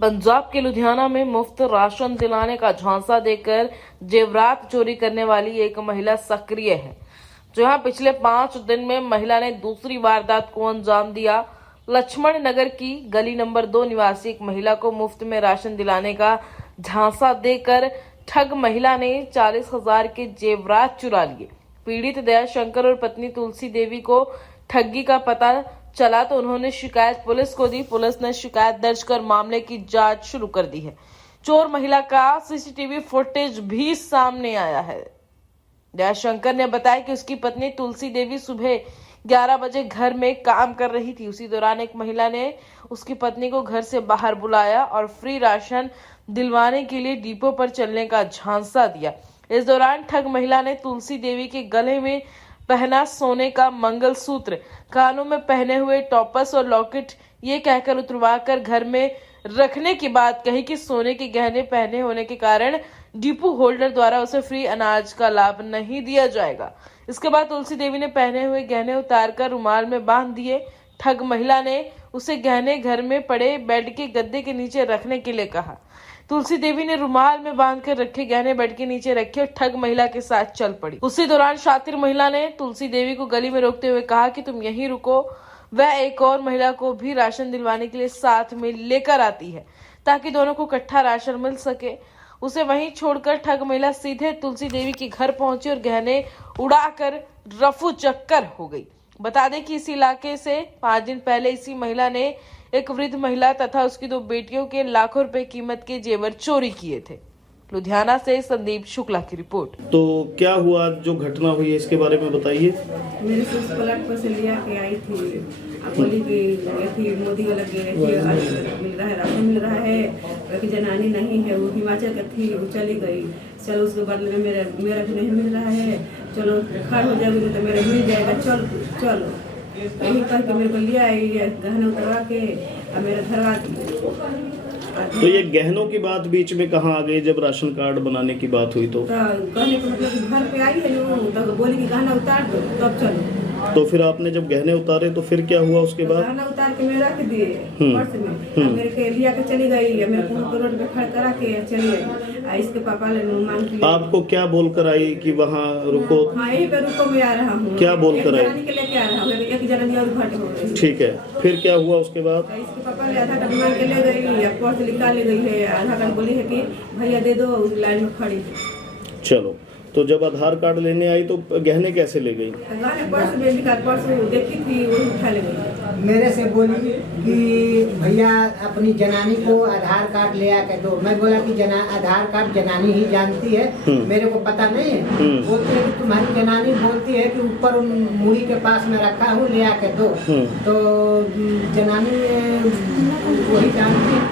पंजाब के लुधियाना में मुफ्त राशन दिलाने का झांसा देकर जेवरात चोरी करने वाली एक महिला सक्रिय है। जहां पिछले 5 दिन में महिला ने दूसरी वारदात को अंजाम दिया। लक्ष्मण नगर की गली नंबर 2 निवासी एक महिला को मुफ्त में राशन दिलाने का झांसा देकर ठग महिला ने 40,000 के जेवरात चुरा लिए। पीड़ित दया शंकर और पत्नी तुलसी देवी को ठगी का पता चला तो उन्होंने शिकायत पुलिस को दी। पुलिस ने शिकायत दर्ज कर मामले की जांच शुरू कर दी है। चोर महिला का सीसीटीवी फुटेज भी सामने आया है। दया शंकर ने बताया कि उसकी पत्नी तुलसी देवी सुबह 11 बजे घर में काम कर रही थी। उसी दौरान एक महिला ने उसकी पत्नी को घर से बाहर बुलाया और फ्री राशन दिलवाने के लिए डिपो पर चलने का झांसा दिया। इस दौरान ठग महिला ने तुलसी देवी के गले में पहना सोने का मंगलसूत्र, कानों में पहने हुए टॉपस और लॉकेट ये कहकर उतरवाकर घर में रखने की बात कही कि सोने के गहने पहने होने के कारण डिपो होल्डर द्वारा उसे फ्री अनाज का लाभ नहीं दिया जाएगा। इसके बाद तुलसी देवी ने पहने हुए गहने उतारकर रुमाल में बांध दिए। ठग महिला ने उसे गहने घर में पड़े बेड के गद्दे के नीचे रखने के लिए कहा। तुलसी देवी ने रुमाल में बांधकर रखे गहने बेड के नीचे रखे और ठग महिला के साथ चल पड़ी। उसी दौरान शातिर महिला ने तुलसी देवी को गली में रोकते हुए कहा कि तुम यहीं रुको। वह एक और महिला को भी राशन दिलवाने के लिए साथ में लेकर आती है ताकि दोनों को इकट्ठा राशन मिल सके। उसे वहीं छोड़कर ठग महिला सीधे तुलसी देवी के घर पहुंची और गहने उड़ाकर रफू चक्कर हो गई। बता दें कि इसी इलाके से 5 दिन पहले इसी महिला ने एक वृद्ध महिला तथा उसकी 2 बेटियों के लाखों रुपए कीमत के जेवर चोरी किए थे। लुधियाना से संदीप शुक्ला की रिपोर्ट। तो क्या हुआ, जो घटना हुई है इसके बारे में बताइए। मेरे से उस प्लाट पर से लिया के आई थी, बोली कि मोदी वाला मिल रहा है, राशन मिल रहा है, कि जनानी नहीं है, वो हिमाचल की थी, वो चली गई। चलो उसके बदले में मेरा भी नहीं मिल रहा है, चलो खड़ हो जाएगी तो मेरा मिल जाएगा, चलो यही कह के मेरे को लिया आई, गहने उतरवा के और मेरा धरवा दिया। तो ये गहनों की बात बीच में कहाँ आ गई जब राशन कार्ड बनाने की बात हुई? तो कहने का मतलब घर पे आई है, तो बोली कि गहना उतार दो तब चलो। तो फिर आपने जब गहने उतारे तो फिर क्या हुआ उसके बाद? गहना उतार के मैं रख दिए पर्स में, मेरे के लिया के चली गई, मेरे को रोड पे खड़ा करा के चली गई। इसके पापा ने मांग की। आपको क्या बोलकर आई कि वहाँ रुको? हाँ, यही पे रुको, मैं आ रहा हूँ। क्या बोलकर आई? के लेके आ रहा हूँ, एक जनानी और घट हो गई। ठीक है, फिर क्या हुआ उसके बाद? इसके पापा ने आधार कार्ड मांग के ले गई, पर्स निकाल ले गई है। आधार कार्ड बोली है कि भैया दे दो, लाइन में खड़ी। चलो, तो जब आधार कार्ड लेने आई तो गहने कैसे ले गई? पर्स में निकाल, पर्स देखी थी वो उठा ले गई। मेरे से बोली कि भैया अपनी जनानी को आधार कार्ड ले आके दो। मैं बोला कि आधार कार्ड जनानी ही जानती है, मेरे को पता नहीं है। बोलती है कि तुम्हारी जनानी बोलती है कि ऊपर उन मुड़ी के पास में रखा हूँ, ले आके दो। तो जनानी वही जानती है।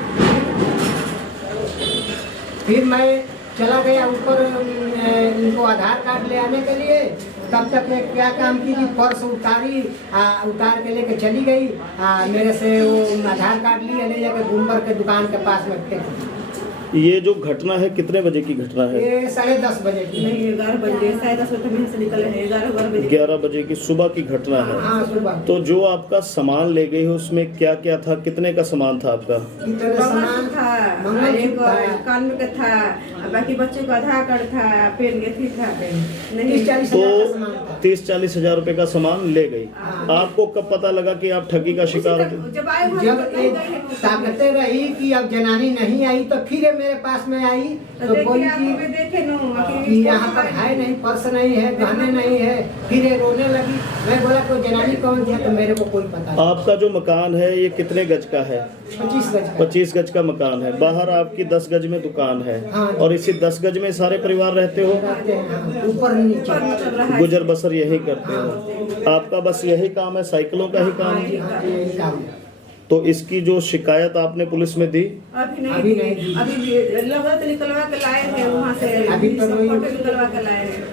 फिर मैं चला गया ऊपर इनको आधार कार्ड ले आने के लिए। तब तक मैं क्या काम की, पर्स उतारी, उतार के लेके चली गई। मेरे से वो आधार कार्ड लिए, ले जाकर गुम्बर के दुकान के पास में फेंक दी। ये जो घटना है कितने बजे की घटना है? ये 10:30 बजे की। नहीं, 11 बजे, 10:30 बजे से निकले हैं, 11 बजे। 11 बजे की सुबह की घटना है। हाँ, सुबह। तो जो आपका सामान ले गई है उसमें क्या क्या था, कितने का सामान था आपका? सामान था, एक कान का था, बाकी बच्चों का आधार कार्ड था, पेन थी था। तो 30-40 हजार रुपए का सामान ले गई। आपको कब पता लगा कि आप ठगी का शिकार थे? जब ताकते रही कि अब जनानी नहीं आई तो फिर मेरे पास में आई तो बोली कि यहाँ पर है नहीं, पर्स नहीं है, गहने नहीं है। फिर ये रोने लगी। मैं बोला कोई जनानी कौन है, तो मेरे को कोई पता नहीं। आपका जो मकान है ये कितने गज का है? 25 गज का। 25 गज का मकान है। बाहर आपकी 10 गज में दुकान है। हाँ। और इसी 10 गज में सारे परिवार रहते हो? ऊपर नीचे गुजर बसर यही करते हो? आपका बस यही काम है, साइकिलों का ही काम है? तो इसकी जो शिकायत आपने पुलिस में दी? अभी नहीं, अभी लगत निकलवा के लाए हैं वहाँ से, अभी तो फोटो निकलवा के लाए हैं।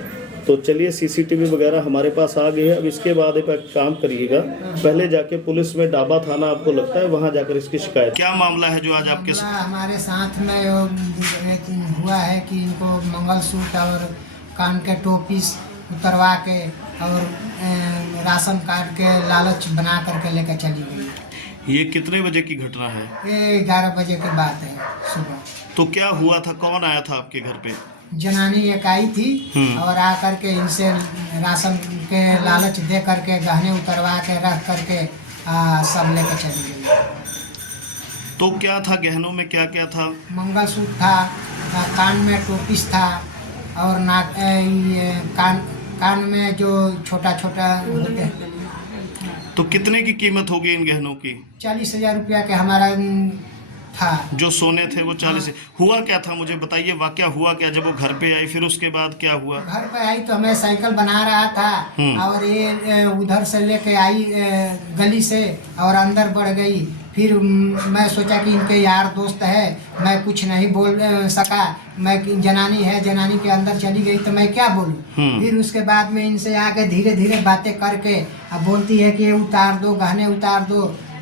तो चलिए, सीसीटीवी वगैरह हमारे पास आ गई है। अब इसके बाद एक काम करिएगा, पहले जाके पुलिस में डाबा थाना आपको लगता है, वहाँ जाकर इसकी शिकायत। क्या मामला है जो आज आपके साथ? हमारे साथ में एक हुआ है कि इनको मंगलसूत्र और कान के टोपीस उतरवा के और राशन कार्ड के लालच बना करके लेकर चली गई। ये कितने बजे की घटना है? ये 11 बजे की बात है सुबह। तो क्या हुआ था, कौन आया था आपके घर पे? जनानी एक आई थी और आकर के इनसे राशन के लालच दे करके गहने उतरवा के रख करके सब लेकर चली गई। तो क्या था गहनों में, क्या क्या था? मंगलसूत्र था, कान में टोपिस था और नाक ये कान में जो छोटा छोटा होते हैं। तो कितने की कीमत होगी इन गहनों की? 40,000 रुपया के हमारा था। जो सोने थे वो 40। हुआ क्या था, मुझे बताइए, वाकया हुआ क्या जब वो घर पे आई, फिर उसके बाद क्या हुआ? घर पे आई तो हमें साइकिल बना रहा था और ये उधर से लेके आई गली से और अंदर बढ़ गई। फिर मैं सोचा कि इनके यार दोस्त है, मैं कुछ नहीं बोल सका। मैं जनानी है, जनानी के अंदर चली गई तो मैं क्या बोलूं। फिर उसके बाद में इनसे आके धीरे धीरे बातें करके अब बोलती है कि उतार दो गहने,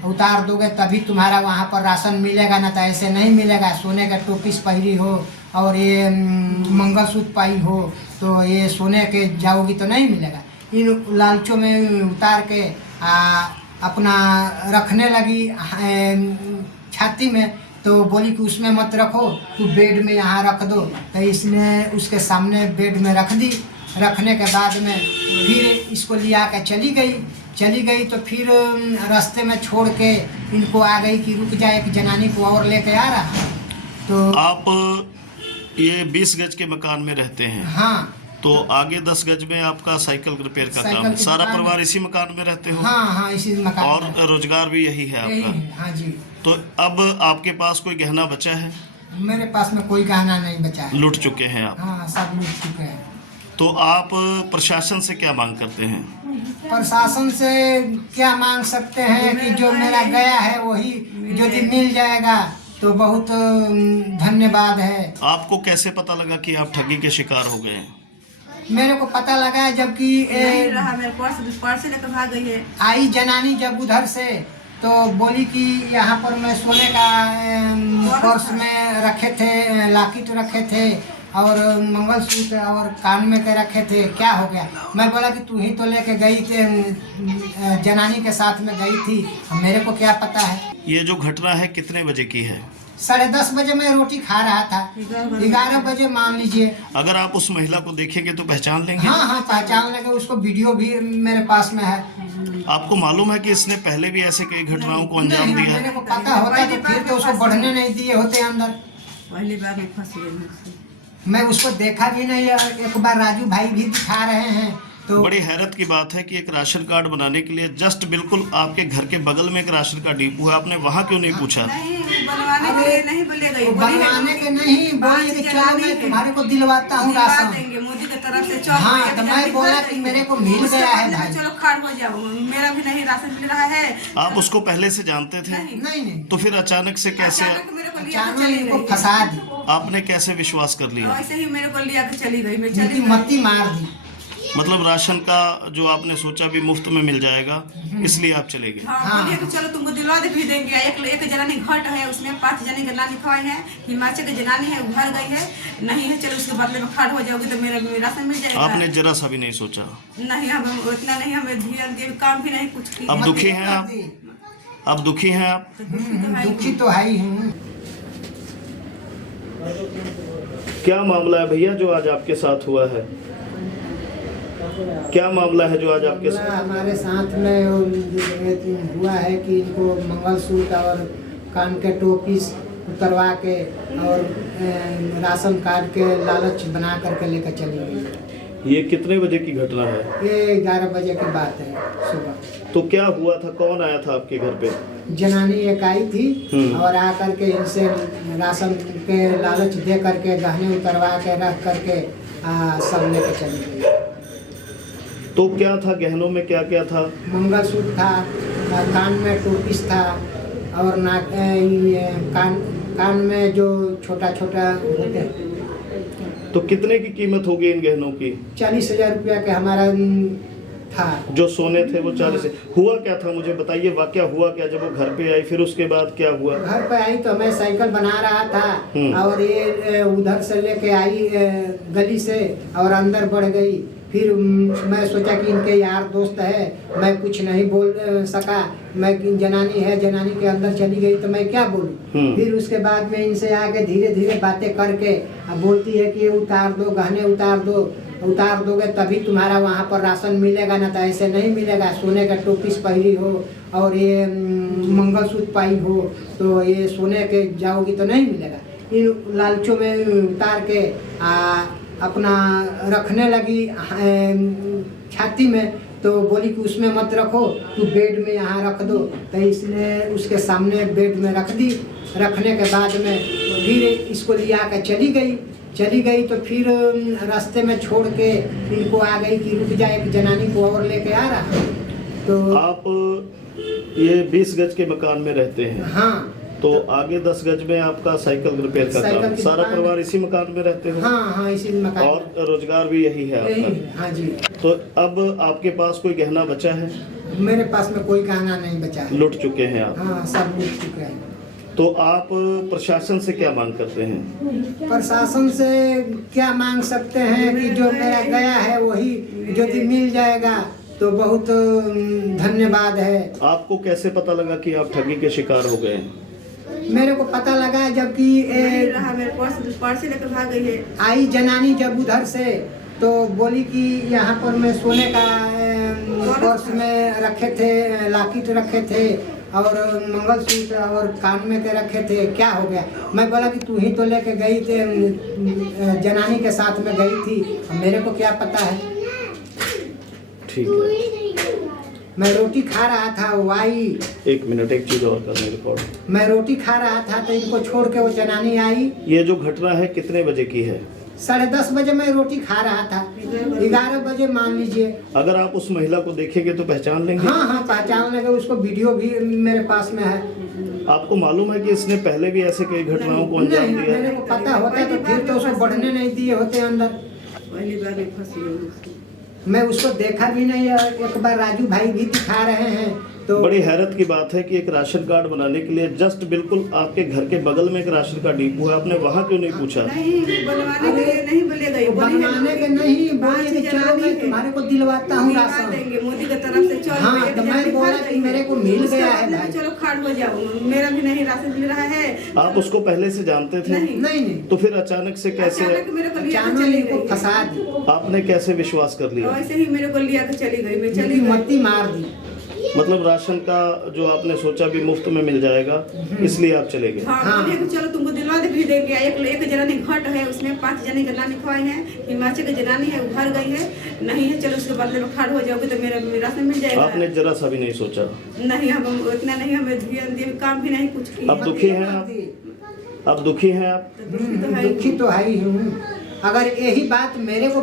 उतार दोगे तभी तुम्हारा वहाँ पर राशन मिलेगा, ना तो ऐसे नहीं मिलेगा। सोने का टोपिस पहरी हो और ये मंगलसूत्र पाई हो तो ये सोने के जाओगी तो नहीं मिलेगा। इन लालचों में उतार के अपना रखने लगी छाती में। तो बोली कि उसमें मत रखो, तू बेड में यहाँ रख दो। तो इसने उसके सामने बेड में रख दी। रखने के बाद में फिर इसको लिया के चली गई तो फिर रास्ते में छोड़ के इनको आ गई कि रुक जाए, एक जनानी को और लेके आ रहा। तो आप ये 20 गज के मकान में रहते हैं? हाँ। तो आगे 10 गज में आपका साइकिल रिपेयर का काम है। सारा परिवार इसी मकान में रहते हो? हाँ, इसी मकान और में। रोजगार भी यही है आपका? हाँ जी। तो अब आपके पास कोई गहना बचा है? मेरे पास में कोई गहना नहीं बचा है। लूट चुके हैं आप? हाँ, सब लूट चुके हैं। तो आप प्रशासन से क्या मांग करते हैं? प्रशासन से क्या मांग सकते हैं कि जो मेरा गया है वही यदि मिल जाएगा तो बहुत धन्यवाद है। आपको कैसे पता लगा कि आप ठगी के शिकार हो गए? मेरे को पता लगा जबकि मेरे पर्स लेकर भाग गई है। आई जनानी जब उधर से तो बोली कि यहाँ पर मैं सोने का पर्स में रखे थे, लॉकेट रखे थे और मंगलसूत्र और कान में के रखे थे, क्या हो गया? मैं बोला कि तू ही तो लेके गई थी, जनानी के साथ में गई थी, मेरे को क्या पता है। ये जो घटना है कितने बजे की है? 10:30 बजे मैं रोटी खा रहा था, 11 बजे मान लीजिए। अगर आप उस महिला को देखेंगे तो पहचान लेंगे? हाँ, पहचान लेंगे। उसको वीडियो भी मेरे पास में है। आपको मालूम है कि इसने पहले भी ऐसे कई घटनाओं को अंजाम दिया मेरे है? को पता होता तो फिर तो उसको बढ़ने नहीं दिए होते अंदर। पहली बार में फंस गई। मैं उसको देखा भी नहीं। एक बार राजू भाई भी दिखा रहे हैं तो बड़ी हैरत की बात है कि एक राशन कार्ड बनाने के लिए जस्ट बिल्कुल आपके घर के बगल में एक राशन का डिपो है, आपने वहाँ क्यों नहीं पूछा? बनवाने के लिए नहीं बोलेगा, बनवाने के नहीं बोली कि चलो मैं तुम्हारे को दिलवाता हूँ राशन। देंगे मोदी की तरफ से। चलो हाँ, तो मैं बोला कि मेरे को मिल गया है भाई। चलो खड़ हो जाओ, मेरा भी नहीं राशन मिल रहा है। आप उसको पहले से जानते थे? नहीं। तो फिर अचानक से कैसे अचानक इनको फंसा दी। आपने कैसे विश्वास कर लिया? ऐसे ही मेरे को लिया के चली गई। मैं उनकी मत्ती मार दी। मतलब राशन का जो आपने सोचा भी मुफ्त में मिल जाएगा इसलिए आप चले गए? हाँ, बोलिए कि चलो तुमको दिलवा दे भी देंगे। एक जनानी घट है, उसमें 5 जने का नाम लिखवाए हैं। हिमाचल की जनानी है, घर गई है, नहीं है, चलो उसके बदले में खड़ हो जाओगे तो मेरा राशन मिल जाएगा। आपने जरा सा भी नहीं सोचा? नहीं, हम उतना नहीं, हमें ध्यान दिए, काम भी नहीं कुछ किया। अब दुखी हैं आप? अब दुखी हैं आप? दुखी तो है ही हूँ। क्या मामला है भैया जो आज आपके साथ हुआ है? क्या मामला है जो आज आपके साथ? हमारे साथ में हुआ है कि इनको मंगलसूत्र और कान के टोपिस उतरवा के और राशन कार्ड के लालच बना करके लेकर चली गई। ये कितने बजे की घटना है? ये 11 बजे की बात है सुबह। तो क्या हुआ था, कौन आया था आपके घर पे? जनानी एक आई थी और आकर के इनसे राशन के लालच दे करके गहने उतरवा के रख करके सब लेकर चली गई। तो क्या था गहनों में, क्या क्या था? मंगलसूत्र था, कान में टोपिस था और नाक कान में जो छोटा छोटा होते हैं। तो कितने की कीमत होगी इन गहनों की? 40,000 रुपया के हमारा था। जो सोने थे वो 40। हुआ क्या था, मुझे बताइए, वाकया हुआ क्या जब वो घर पे आई, फिर उसके बाद क्या हुआ? घर पे आई तो मैं साइकिल बना रहा था और ये उधर से लेके आई गली से और अंदर बढ़ गई। फिर मैं सोचा कि इनके यार दोस्त है, मैं कुछ नहीं बोल सका। मैं जनानी है, जनानी के अंदर चली गई तो मैं क्या बोलूं। फिर उसके बाद में इनसे आके धीरे धीरे बातें करके अब बोलती है कि उतार दो, गहने उतार दो, उतार दोगे तभी तुम्हारा वहाँ पर राशन मिलेगा, ना तो ऐसे नहीं मिलेगा। सोने का टोपीस पहनी हो और ये मंगलसूत्र पाई हो तो ये सोने के जाओगी तो नहीं मिलेगा। इन लालचों में उतार के अपना रखने लगी छाती में, तो बोली कि उसमें मत रखो, तू बेड में यहाँ रख दो। तो इसने उसके सामने बेड में रख दी। रखने के बाद में फिर इसको लिया कर चली गई तो फिर रास्ते में छोड़ के इनको आ गई कि रुक जाए, एक जनानी को और लेके आ रहा। तो आप ये 20 गज के मकान में रहते हैं? हाँ। तो आगे 10 गज में आपका साइकिल रिपेयर का काम, सारा परिवार इसी मकान में रहते हैं? हाँ, इसी मकान। और रोजगार भी यही है आपका? हाँ जी। तो अब आपके पास कोई गहना बचा है? मेरे पास में कोई गहना नहीं बचा है। लूट चुके हैं आप? हाँ, सब लूट चुके हैं। तो आप प्रशासन से क्या मांग करते हैं? प्रशासन से क्या मांग सकते हैं कि जो मेरा गया है वही यदि मिल जाएगा तो बहुत धन्यवाद है। आपको कैसे पता लगा कि आप ठगी के शिकार हो गए? मेरे को पता लगा जबकि मेरे पर्स लेकर भाग गई है। आई जनानी जब उधर से तो बोली कि यहाँ पर मैं सोने का पर्स में रखे थे, लॉकेट रखे थे और मंगलसूत्र और कान में के रखे थे, क्या हो गया। मैं बोला कि तू ही तो लेके गई थी, जनानी के साथ में गई थी, मेरे को क्या पता है। ठीक है। मैं रोटी खा रहा था, वो आई। एक मिनट, एक चीज और करने रिकॉर्ड। मैं रोटी खा रहा था तो इनको छोड़ के वो जनानी आई। ये जो घटना है कितने बजे की है? 10:30 बजे मैं रोटी खा रहा था, 11 बजे मान लीजिए। अगर आप उस महिला को देखेंगे तो पहचान लेंगे? हाँ, पहचान लेंगे। उसको वीडियो भी मेरे पास में है। आपको मालूम है कि इसने पहले भी ऐसे कई घटनाओं को अंजाम दिया? मेरे को पता होता तो फिर तो उसको बढ़ने नहीं दिए होते अंदर। पहली बार में फंसी है। मैं उसको देखा भी नहीं। एक बार राजू भाई भी दिखा रहे हैं तो बड़ी हैरत की बात है कि एक राशन कार्ड बनाने के लिए जस्ट बिल्कुल आपके घर के बगल में एक राशन का डिपो है, आपने वहाँ क्यों नहीं पूछा? नहीं, बनवाने के लिए नहीं बोले गई। बनवाने के नहीं बोले, चलो मैं तुम्हारे को दिलवाता हूँ राशन देंगे मोदी की तरफ से। चलो हाँ, तो मैं बोला कि मेरे को मिल गया है भाई। चलो खाड़ हो जाओ, मेरा भी नहीं राशन मिल रहा है। आप उसको पहले से जानते थे? नहीं। तो फिर अचानक से कैसे? मेरे को लिया अचानक चली इनको गई। फंसा दी। आपने कैसे विश्वास कर लिया? ऐसे ही मेरे को लिया के चली गई। मैं चली मेरी गई। मत्ती मार दी। मतलब राशन का जो आपने सोचा भी मुफ्त में मिल जाएगा, इसलिए आप चले गए? हाँ, बोले कि चलो तुमको दिलवा दे भी देंगे। एक जनानी घट है, उसमें 5 जने के नाम लिखवाए हैं। हिमाचल की जनानी है, वो घर गई है। नहीं है, चलो उसके बदले में खाड़ हो जाओगे तो मेरा राशन मिल जाएगा। आपने जरा सा भी नहीं सोचा? नहीं, हम इतना नहीं, हमें ध्यान दिए, काम भी नहीं कुछ किया। अब दुखी हैं आप? अब दुखी हैं आप? दुखी तो है ही हूँ। अगर यही बात मेरे को